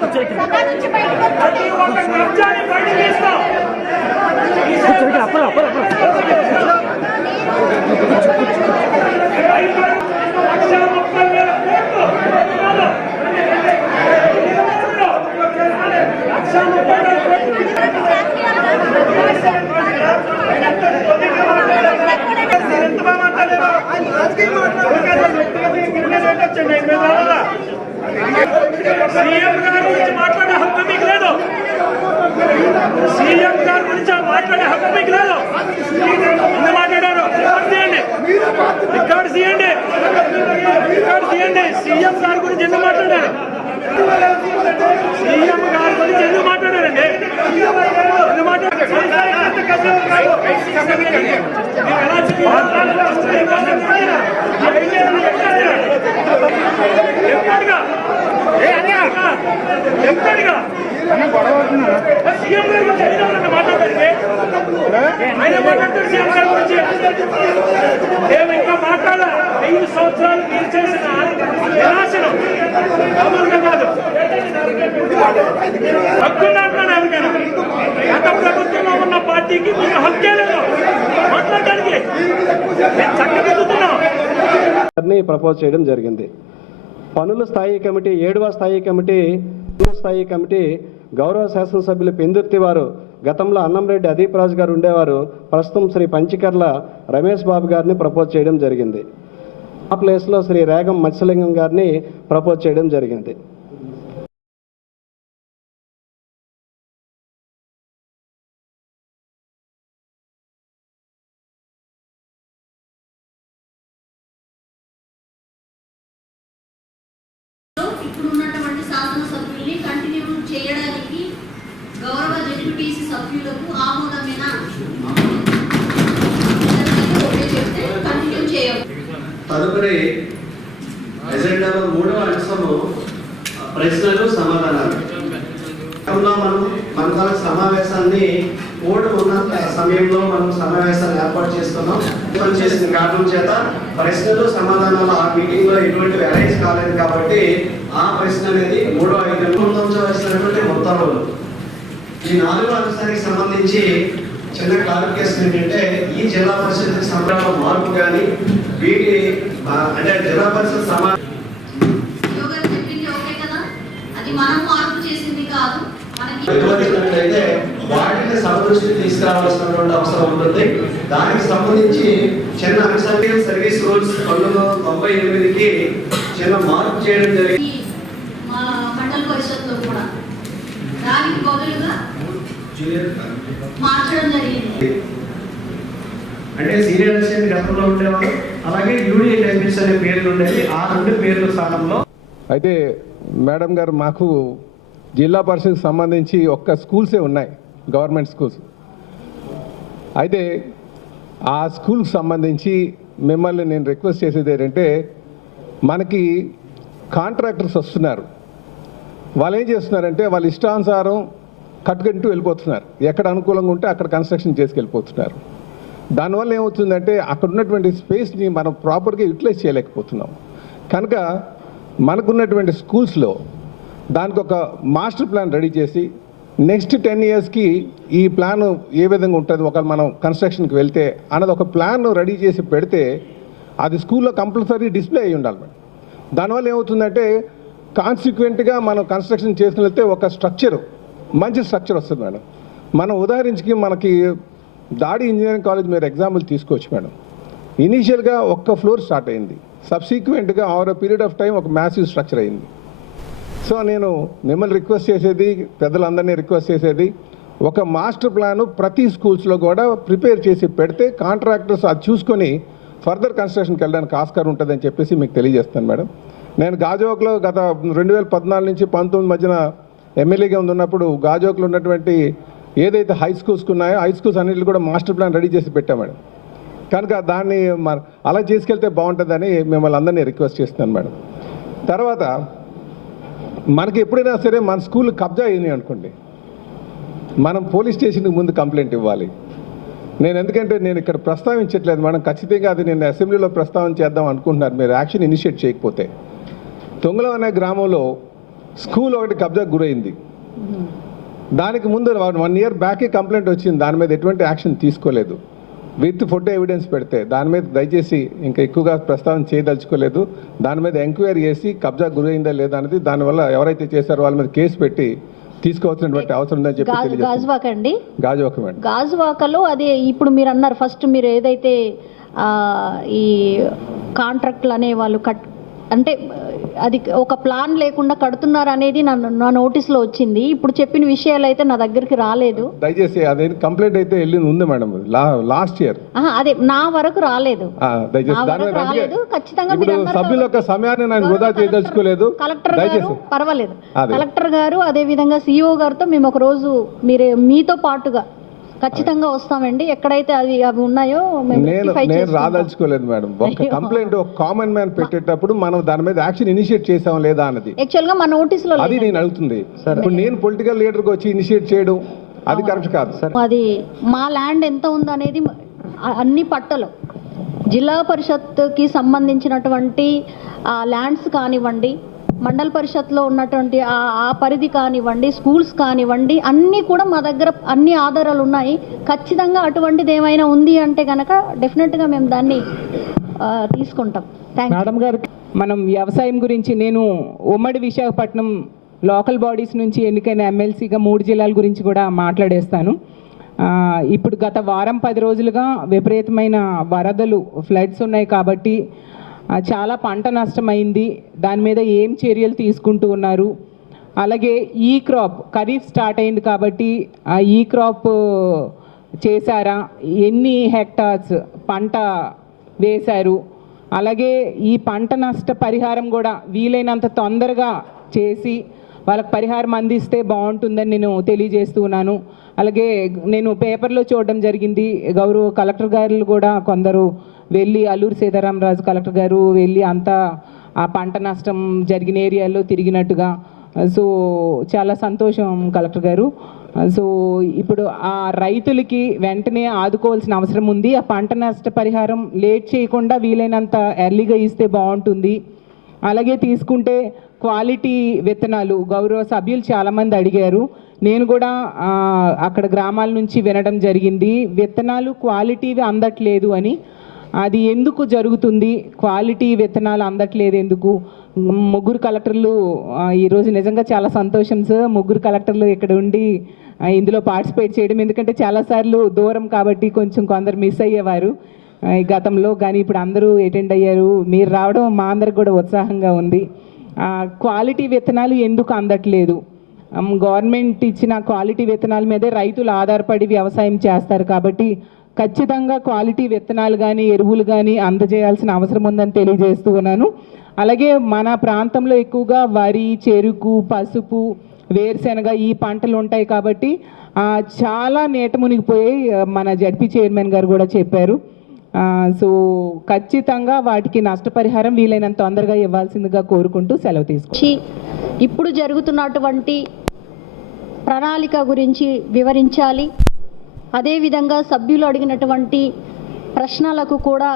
సభ నుంచి బయటకు వచ్చి ప్రతి ఒక్క కబ్జాని బయట తీస్తాం రైతులకు లక్ష ముప్పై వేల కోట్లు లక్ష ముప్పై వేల కోట్లు ఎంత బాగా మాట్లాడారు సీఎం గారి గురించి మాట్లాడే హక్కు మీకు లేదు సీఎం గారి గురించి మాట్లాడే హక్కు మీకు లేదు ఎందుకు మాట్లాడారు రికార్డు తీయండి రికార్డు తీయండి రికార్డు తీయండి సీఎం గారి గురించి ఎందుకు మాట్లాడారు సీఎం గారి గురించి ఎందుకు మాట్లాడారండి ఎందుకు మాట్లాడారు మీరు ఎలా చెప్పాడుగా చెప్పాడుగా సీఎం గారి గురించి అయినా నన్ను మాట్లాడండి ఆయన మాట్లాడతాడు సీఎం గారి గురించి మేము ఇంకా మాట్లాడాల ఐదు సంవత్సరాలు మీరు చేసిన వినాశనం మామూలుగా కాదు హక్కున్నా అంటున్నాను ఎవరికైనా గత ప్రభుత్వంలో ఉన్న పార్టీకి మీకు హక్కే లేదు మాట్లాడడానికి మేము చక్కదిద్దుతున్నాం ని ప్రపోజ్ చేయడం జరిగింది. పనుల స్థాయి కమిటీ ఏడవ స్థాయి కమిటీ పనుల స్థాయి కమిటీ గౌరవ శాసనసభ్యులు పెందుర్తి వారు గతంలో అన్నంరెడ్డి అదీప్ రాజు గారు ఉండేవారు ప్రస్తుతం శ్రీ పంచికర్ల రమేష్ బాబు గారిని ప్రపోజ్ చేయడం జరిగింది. ఆ ప్లేస్లో శ్రీ రేగం మత్స్యలింగం గారిని ప్రపోజ్ చేయడం జరిగింది. తదుపరి ఎజెండాలో మూడవ అంశము ప్రశ్నలు సమాధానాలు. మనం మన సమావేశాన్ని కోడ్ ఉన్న సమయంలో మనం సమావేశాన్ని ఏర్పాటు చేసుకున్నాం పనిచేసిన కారణం చేత ప్రశ్నలు సమాధానాలు ఆ మీటింగ్లో ఎటువంటి అరేంజ్ కాలేదు కాబట్టి ఆ ప్రశ్న అనేది మూడో ఐదు ఉంచవలసినటువంటి మొత్తంలో ఈ నాలుగో అంశానికి సంబంధించి చిన్న క్లారిఫికేషన్ ఏంటంటే ఈ జిల్లా పరిషత్ సంబరాల మార్పు కానీ వీటి అంటే జిల్లా పరిషత్ సమా వాటిని సభ దృష్టికి తీసుకురావాల్సినటువంటి అవసరం ఉంటుంది. దానికి సంబంధించి చిన్న అంశాలు సర్వీస్ రూల్స్ పంతొమ్మిది వందల తొంభై ఎనిమిదికి చిన్న మార్పు చేయడం జరిగింది మండల పరిషత్లో కూడా. దానికి బదులుగా మార్చడం జరిగింది. అంటే సీనియర్ అసిస్టెంట్ గతంలో ఉండేవారు అలాగే యూడిఏ టెక్నిక్స్ అనే పేర్లు ఉండేవి. ఆ రెండు పేర్ల స్థానంలో? అయితే మేడం గారు మాకు జిల్లా పరిషత్కి సంబంధించి ఒక్క స్కూల్సే ఉన్నాయి గవర్నమెంట్ స్కూల్స్. అయితే ఆ స్కూల్కి సంబంధించి మిమ్మల్ని నేను రిక్వెస్ట్ చేసేది ఏంటంటే మనకి కాంట్రాక్టర్స్ వస్తున్నారు. వాళ్ళు ఏం చేస్తున్నారంటే వాళ్ళ ఇష్టానుసారం కట్టుకుంటూ వెళ్ళిపోతున్నారు. ఎక్కడ అనుకూలంగా ఉంటే అక్కడ కన్స్ట్రక్షన్ చేసుకెళ్ళిపోతున్నారు. దానివల్ల ఏమవుతుందంటే అక్కడ ఉన్నటువంటి స్పేస్ని మనం ప్రాపర్గా యూటిలైజ్ చేయలేకపోతున్నాం. కనుక మనకున్నటువంటి స్కూల్స్లో దానికి ఒక మాస్టర్ ప్లాన్ రెడీ చేసి నెక్స్ట్ టెన్ ఇయర్స్కి ఈ ప్లాన్ ఏ విధంగా ఉంటుంది ఒక మనం కన్స్ట్రక్షన్కి వెళ్తే అన్నది ఒక ప్లాన్ రెడీ చేసి పెడితే అది స్కూల్లో కంపల్సరీ డిస్ప్లే అయి ఉండాలి మేడం. దానివల్ల ఏమవుతుందంటే కాన్సిక్వెంట్గా మనం కన్స్ట్రక్షన్ చేసుకుని వెళ్తే ఒక స్ట్రక్చర్ మంచి స్ట్రక్చర్ వస్తుంది మేడం. మనం ఉదాహరణకి మనకి దాడి ఇంజనీరింగ్ కాలేజ్ మీరు ఎగ్జాంపుల్ తీసుకోవచ్చు మేడం. ఇనీషియల్గా ఒక్క ఫ్లోర్ స్టార్ట్ అయింది. సబ్సీక్వెంట్గా ఆర్ పీరియడ్ ఆఫ్ టైం ఒక మ్యాసివ్ స్ట్రక్చర్ అయింది. సో నేను మిమ్మల్ని రిక్వెస్ట్ చేసేది పెద్దలందరినీ రిక్వెస్ట్ చేసేది ఒక మాస్టర్ ప్లాను ప్రతి స్కూల్స్లో కూడా ప్రిపేర్ చేసి పెడితే కాంట్రాక్టర్స్ అది చూసుకొని ఫర్దర్ కన్స్ట్రక్షన్కి వెళ్ళడానికి ఆస్కారం ఉంటుందని చెప్పేసి మీకు తెలియజేస్తాను మేడం. నేను గాజువాక్లో గత రెండు వేల పద్నాలుగు నుంచి పంతొమ్మిది మధ్యన ఎమ్మెల్యేగా ఉన్నప్పుడు గాజోక్లో ఉన్నటువంటి ఏదైతే హై స్కూల్స్ ఉన్నాయో హై స్కూల్స్ అన్నింటిని కూడా మాస్టర్ ప్లాన్ రెడీ చేసి పెట్టాం మేడం. కనుక దాన్ని అలా చేసుకెళ్తే బాగుంటుందని మిమ్మల్ని అందరినీ రిక్వెస్ట్ చేస్తున్నాను మేడం. తర్వాత మనకి ఎప్పుడైనా సరే మన స్కూల్ కబ్జా అయినాయి అనుకోండి. మనం పోలీస్ స్టేషన్కి ముందు కంప్లైంట్ ఇవ్వాలి. నేను ఎందుకంటే నేను ఇక్కడ ప్రస్తావించట్లేదు మనం ఖచ్చితంగా అది నేను అసెంబ్లీలో ప్రస్తావన చేద్దాం అనుకుంటున్నారు. మీరు యాక్షన్ ఇనిషియేట్ చేయకపోతే. తొంగలం అనే గ్రామంలో స్కూల్ ఒకటి కబ్జాకు గురైంది. దానికి ముందు వన్ ఇయర్ బ్యాకే కంప్లైంట్ వచ్చింది. దాని మీద ఎటువంటి యాక్షన్ తీసుకోలేదు. విత్ ఫోటో ఎవిడెన్స్ పెడితే దాని మీద దయచేసి ఇంకా ఎక్కువగా ప్రస్తావన చేయదలుచుకోలేదు. దాని మీద ఎంక్వైరీ చేసి కబ్జా గురైందా లేదా అనేది దానివల్ల ఎవరైతే చేశారో వాళ్ళ మీద కేసు పెట్టి తీసుకోవాల్సినటువంటి అవసరం ఉందని చెప్పి గాజువాక అండి? గాజు ఒక మేడం. గాజువాకలో అదే ఇప్పుడు మీరు అన్నారు ఫస్ట్ మీరు ఏదైతే ఈ కాంట్రాక్ట్లు అనే వాళ్ళు కట్ అంటే అది ఒక ప్లాన్ లేకుండా కడుతున్నారు అనేది నా నా నోటీస్లో వచ్చింది. ఇప్పుడు చెప్పిన విషయాలు అయితే నా దగ్గరికి రాలేదు. దయచేసి అదే కంప్లైంట్ అయితే వెళ్ళింది ఉంది మేడం. Last year. అదే నా వరకు రాలేదు. రాలేదు. ఖచ్చితంగా సభ్యుల యొక్క సమయాన్ని నేను వృధా చేయదలుచుకోలేదు. కలెక్టర్ గారు పర్వాలేదు. కలెక్టర్ గారు అదే విధంగా సిఇఓ గారితో మేము ఒక రోజు మీరు మీతో పాటుగా ఖచ్చితంగా వస్తామండి. ఎక్కడైతే అవి అవి ఉన్నాయో మేము నేను నేను. రాదలుచుకోలేదు మేడం. ఒక. కంప్లైంట్ ఒక కామన్ మ్యాన్ పెట్టేటప్పుడు మనం దాని మీద యాక్షన్ ఇనిషియేట్ చేసాం లేదా అన్నది. యాక్చువల్గా మా నోటీస్లో అది. నేను అడుగుతుంది. ఇప్పుడు నేను పొలిటికల్ లీడర్కి వచ్చి ఇనిషియేట్ చేయడం అది కరెక్ట్ కాదు. అది మా ల్యాండ్ ఎంత ఉందనేది మ- అ- అన్ని పట్టలు. జిల్లా పరిషత్కి సంబంధించినటువంటి ఆ ల్యాండ్స్ కానివ్వండి మండల పరిషత్లో ఉన్నటువంటి ఆ ఆ పరిధి కానివ్వండి స్కూల్స్ కానివ్వండి అన్నీ కూడా మా దగ్గర అన్ని ఆధారాలు ఉన్నాయి. ఖచ్చితంగా అటువంటిది ఏమైనా ఉంది అంటే కనుక డెఫినెట్గా మేము దాన్ని తీసుకుంటాం. థ్యాంక్ మేడం గారు మనం వ్యవసాయం గురించి నేను ఉమ్మడి విశాఖపట్నం లోకల్ బాడీస్ నుంచి ఎన్నికైన ఎమ్మెల్సీగా మూడు జిల్లాల గురించి కూడా మాట్లాడేస్తాను. ఇప్పుడు గత వారం పది రోజులుగా విపరీతమైన వరదలు ఫ్లడ్స్ ఉన్నాయి కాబట్టి చాలా పంట నష్టమైంది. దాని మీద ఏం చర్యలు తీసుకుంటూ ఉన్నారు? అలాగే ఈ క్రాప్ ఖరీఫ్ స్టార్ట్ అయింది కాబట్టి ఆ ఈ క్రాప్ చేశారా? ఎన్ని హెక్టార్స్ పంట వేశారు? అలాగే ఈ పంట నష్ట పరిహారం కూడా వీలైనంత తొందరగా చేసి వాళ్ళకి పరిహారం అందిస్తే బాగుంటుందని నేను తెలియజేస్తూ ఉన్నాను. అలాగే నేను పేపర్లో చూడడం జరిగింది. గౌరవ కలెక్టర్ గారు కూడా కొందరు వెళ్ళి అల్లూరు సీతారామరాజు కలెక్టర్ గారు వెళ్ళి అంతా ఆ పంట నష్టం జరిగిన ఏరియాలో తిరిగినట్టుగా సో చాలా సంతోషం కలెక్టర్ గారు. సో ఇప్పుడు ఆ రైతులకి వెంటనే ఆదుకోవాల్సిన అవసరం ఉంది. ఆ పంట నష్ట పరిహారం లేట్ చేయకుండా వీలైనంత ఎర్లీగా ఇస్తే బాగుంటుంది. అలాగే తీసుకుంటే క్వాలిటీ విత్తనాలు గౌరవ సభ్యులు చాలామంది అడిగారు. నేను కూడా అక్కడ గ్రామాల నుంచి వినడం జరిగింది. విత్తనాలు క్వాలిటీవి అందట్లేదు అని. అది ఎందుకు జరుగుతుంది? క్వాలిటీ విత్తనాలు అందట్లేదు ఎందుకు? ముగ్గురు కలెక్టర్లు ఈరోజు నిజంగా చాలా సంతోషం సార్. ముగ్గురు కలెక్టర్లు ఇక్కడ ఉండి ఇందులో పార్టిసిపేట్ చేయడం. ఎందుకంటే చాలాసార్లు దూరం కాబట్టి కొంచెం కొందరు మిస్ అయ్యేవారు. గతంలో కానీ ఇప్పుడు అందరూ అటెండ్ అయ్యారు. మీరు రావడం మా అందరికి కూడా ఉత్సాహంగా ఉంది. క్వాలిటీ విత్తనాలు ఎందుకు అందట్లేదు? గవర్నమెంట్ ఇచ్చిన క్వాలిటీ విత్తనాల మీదే రైతులు ఆధారపడి వ్యవసాయం చేస్తారు కాబట్టి ఖచ్చితంగా క్వాలిటీ విత్తనాలు కానీ ఎరువులు కానీ అందజేయాల్సిన అవసరం ఉందని తెలియజేస్తూ ఉన్నాను. అలాగే మన ప్రాంతంలో ఎక్కువగా వరి చెరుకు పసుపు వేరుశెనగ ఈ పంటలు ఉంటాయి కాబట్టి చాలా నీట మునిగిపోయి మన జడ్పీ చైర్మన్ గారు కూడా చెప్పారు. సో ఖచ్చితంగా వాటికి నష్టపరిహారం వీలైనంత తొందరగా ఇవ్వాల్సిందిగా కోరుకుంటూ సెలవు తీసుకుంటాను ఇప్పుడు జరుగుతున్నటువంటి ప్రణాళిక గురించి వివరించాలి. అదేవిధంగా సభ్యులు అడిగినటువంటి ప్రశ్నలకు కూడా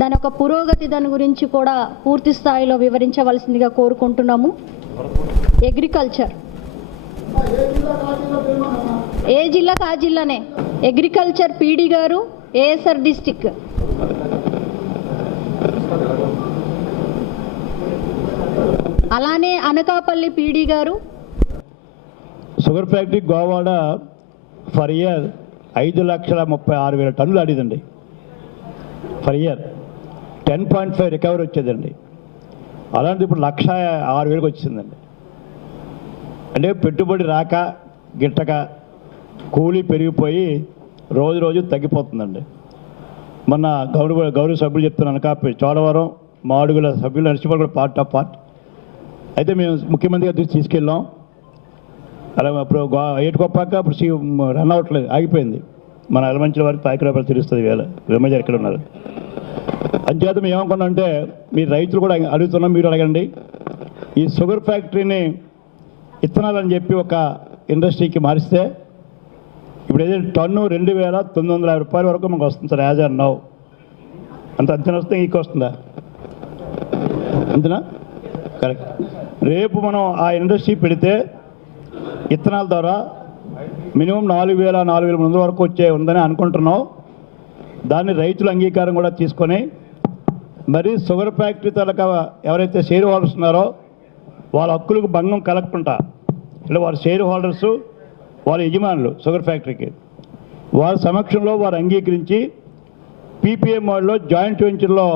దాని యొక్క పురోగతి దాని గురించి కూడా పూర్తి స్థాయిలో వివరించవలసిందిగా కోరుకుంటున్నాము. అగ్రికల్చర్. ఏ జిల్లాకు ఆ జిల్లానే? అగ్రికల్చర్ పీడీ గారు ఏఎస్ఆర్ డిస్టిక్. అలానే అనకాపల్లి పీడి గారు. Sugar factory Govada for year ఐదు లక్షల ముప్పై ఆరు వేల టన్నులు ఆడిదండి. For year ten point five recovery వచ్చేదండి. అలాంటిది ఇప్పుడు లక్ష ఆరు వేలకు వచ్చిందండి. అంటే పెట్టుబడి రాక గిట్టక కూలీ పెరిగిపోయి రోజు రోజు తగ్గిపోతుందండి. మొన్న గౌరవ గౌరవ సభ్యులు చెప్తున్నాను కాపీ చోడవరం మాడుగుల సభ్యులు నరసింహ కూడా పార్ట్ ఆఫ్ పార్ట్. అయితే మేము ముఖ్యమంత్రి గారి తీసుకెళ్ళాం. అలా అప్పుడు గో- ఏటుకొప్పాక అప్పుడు సీ రన్ అవ్వట్లేదు ఆగిపోయింది. మన ఎలమంచుల వారికి పాయకరాబాలు తెలుస్తుంది వేళ. రమేజర్ ఎక్కడ ఉన్నారు. అంచేత మేము ఏమనుకున్నాం అంటే మీరు రైతులు కూడా అడుగుతున్నాం మీరు అడగండి. ఈ షుగర్ ఫ్యాక్టరీని ఇత్తనాలని చెప్పి ఒక ఇండస్ట్రీకి మారిస్తే ప్రజెంట్ టన్ను రెండు వేల తొమ్మిది వందల యాభై రూపాయల వరకు మాకు వస్తుంది సార్ యాజ్ ఆర్ నౌ. అంత అంచనా వస్తే ఇంక వస్తుందా? అంతేనా? కరెక్ట్. రేపు మనం ఆ ఇండస్ట్రీ పెడితే ఇత్తనాల ద్వారా మినిమం నాలుగు వేల నాలుగు వేల వరకు వచ్చే ఉందని అనుకుంటున్నాం. దాన్ని రైతుల అంగీకారం కూడా తీసుకొని మరి షుగర్ ఫ్యాక్టరీ తలక ఎవరైతే షేర్ హోల్డర్స్ ఉన్నారో వాళ్ళ హక్కులకు భంగం కలగకుండా ఇలా వారి షేర్ హోల్డర్సు వాళ్ళ యజమానులు షుగర్ ఫ్యాక్టరీకి. వారి సమక్షంలో వారు అంగీకరించి పీపీఎం మోడల్లో జాయింట్ వెంచర్లో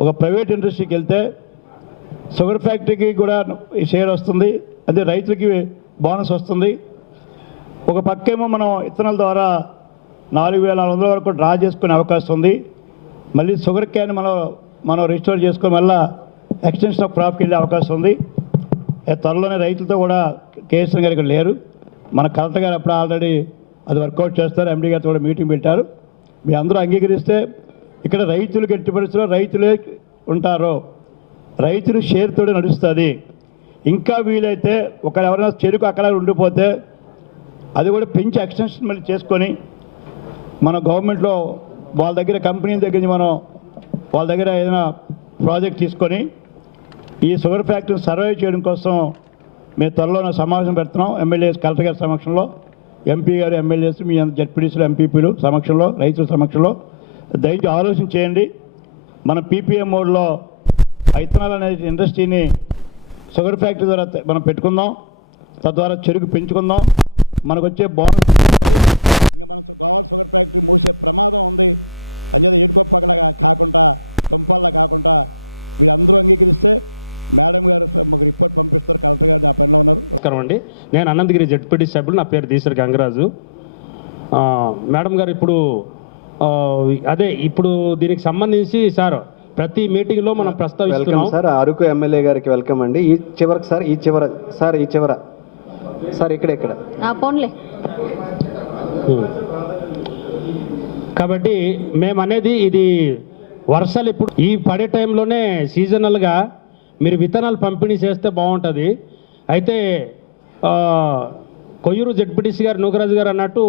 ఒక ప్రైవేట్ ఇండస్ట్రీకి వెళ్తే షుగర్ ఫ్యాక్టరీకి కూడా ఈ షేర్ వస్తుంది. అదే రైతులకి బోనస్ వస్తుంది. ఒక పక్కేమో మనం ఇత్తనాల ద్వారా నాలుగు వేల నాలుగు వందల వరకు డ్రా చేసుకునే అవకాశం ఉంది. మళ్ళీ షుగర్ క్యాన్ మనం మనం రిజిస్టర్ చేసుకుని మళ్ళీ ఎక్స్టెన్షన్ ఆఫ్ క్రాప్కి వెళ్ళే అవకాశం ఉంది. త్వరలోనే రైతులతో కూడా కేసీఆర్ గారు ఇక్కడ లేరు. మన కలెక్టర్ గారు అప్పుడు ఆల్రెడీ అది వర్కౌట్ చేస్తారు. ఎండి గారితో కూడా మీటింగ్ పెట్టారు. మీ అందరూ అంగీకరిస్తే ఇక్కడ రైతులు గట్టి పరిస్థితుల్లో రైతులే ఉంటారు. రైతులు షేర్తోడే నడుస్తుంది. ఇంకా వీలైతే ఒక ఎవరైనా చెరుకు అక్కడ ఉండిపోతే అది కూడా పెంచి ఎక్స్టెన్షన్ మళ్ళీ చేసుకొని మన గవర్నమెంట్లో వాళ్ళ దగ్గర కంపెనీ దగ్గర నుంచి మనం వాళ్ళ దగ్గర ఏదైనా ప్రాజెక్ట్ తీసుకొని ఈ షుగర్ ఫ్యాక్టరీని సర్వే చేయడం కోసం మేము త్వరలోనే సమావేశం పెడుతున్నాం. ఎమ్మెల్యేస్ కలెక్టర్ గారి సమక్షంలో ఎంపీ గారు ఎమ్మెల్యేస్ మీ జడ్పీడీసీలు ఎంపీపీలు సమక్షంలో రైతుల సమక్షంలో దయచేసి ఆలోచన చేయండి. మన పీపీఎం మోడ్లో ఇథనాల్ అనే ఇండస్ట్రీని షుగర్ ఫ్యాక్టరీ ద్వారా మనం పెట్టుకుందాం. తద్వారా చెరుకు పెంచుకుందాం. మనకు వచ్చే బోనస్ నమస్కారం అండి. నేను అనంతగిరి జడ్పీటీ సభ్యులు నా పేరు దీసరి గంగరాజు. ఆ, మేడం గారు ఇప్పుడు అదే ఇప్పుడు దీనికి సంబంధించి సార్ ప్రతి మీటింగ్లో మనం వెల్కమ్ ప్రస్తావిస్తున్నాం. సార్ అరకు ఎమ్మెల్యే గారికి వెల్కమ్ అండి. ఈ చివరికి సార్ ఈ చివర సార్ ఈ చివర. సార్ ఇక్కడ ఇక్కడ. ఆ పోన్లే. కాబట్టి మేము అనేది ఇది వర్షాలు ఇప్పుడు ఈ పడే టైంలోనే సీజనల్గా మీరు విత్తనాలు పంపిణీ చేస్తే బాగుంటుంది. అయితే కొయ్యూరు జడ్పీటీసీ గారు నూకరాజు గారు అన్నట్టు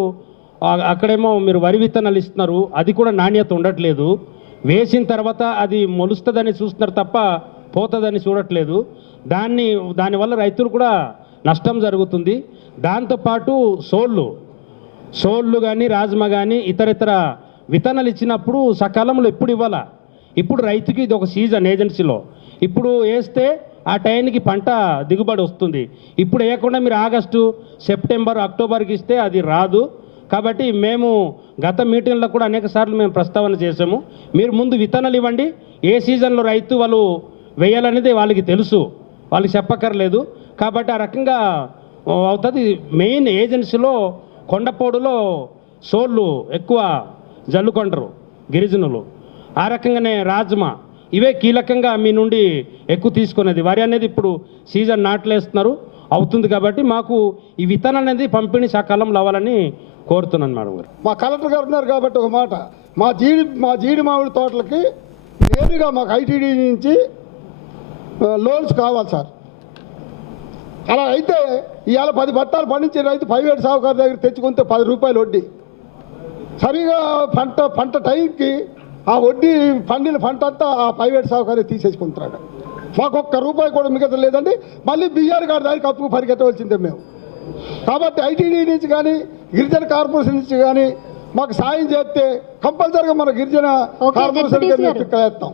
అక్కడేమో మీరు వరి విత్తనాలు ఇస్తున్నారు అది కూడా నాణ్యత ఉండట్లేదు. వేసిన తర్వాత అది మొలుస్తుందని చూస్తున్నారు తప్ప పోతుందని చూడట్లేదు. దాన్ని దానివల్ల రైతులు కూడా నష్టం జరుగుతుంది. దాంతోపాటు సోళ్ళు సోళ్ళు కానీ రాజ్మా కానీ ఇతర ఇతర విత్తనాలు ఇచ్చినప్పుడు సకాలంలో ఎప్పుడు ఇవ్వాలా? ఇప్పుడు రైతుకి ఇది ఒక సీజన్ ఏజెన్సీలో. ఇప్పుడు వేస్తే ఆ టైంకి పంట దిగుబడి వస్తుంది. ఇప్పుడు వేయకుండా మీరు ఆగస్టు సెప్టెంబర్ అక్టోబర్కి ఇస్తే అది రాదు. కాబట్టి మేము గత మీటింగ్లో కూడా అనేక సార్లు మేము ప్రస్తావన చేసాము మీరు ముందు విత్తనాలు ఇవ్వండి. ఏ సీజన్లో రైతు వాళ్ళు వేయాలనేది వాళ్ళకి తెలుసు. వాళ్ళకి చెప్పక్కర్లేదు. కాబట్టి ఆ రకంగా అవుతుంది. మెయిన్ ఏజెన్సీలో కొండపోడులో సోళ్ళు ఎక్కువ జల్లుకొండరు గిరిజనులు. ఆ రకంగానే రాజ్మా. ఇవే కీలకంగా మీ నుండి ఎక్కువ తీసుకునేది. వరి అనేది ఇప్పుడు సీజన్ నాట్లేస్తున్నారు అవుతుంది కాబట్టి మాకు ఈ విత్తనం అనేది పంపిణీ సకాలంలో అవ్వాలని కోరుతున్నాను మేడం గారు. మా కలెక్టర్ గారు ఉన్నారు కాబట్టి ఒక మాట మా జీడి మా జీడి మామిడి తోటలకి నేరుగా మాకు ఐటీడీ నుంచి లోన్స్ కావాలి సార్. అలా అయితే ఇవాళ పది బత్తాలు పండించే రైతు ప్రైవేట్ సాగుకారు దగ్గర తెచ్చుకుంటే పది రూపాయలు వడ్డీ. సరిగా పంట పంట టైంకి ఆ వడ్డీ పండిన పంట అంతా ఆ ప్రైవేట్ సాగుకారు తీసేసుకుంటున్నాడు. మాకు ఒక్క రూపాయి కూడా మిగతా లేదండి. మళ్ళీ బిఆర్ గారి దానికి అప్పు పరిగెట్టవలసిందే మేము. కాబట్టి ఐటీడీ నుంచి కానీ గిరిజన కార్పొరేషన్ నుంచి కానీ మాకు సాయం చేస్తే కంపల్సరీగా మన గిరిజన కార్పొరేషన్. వేస్తాం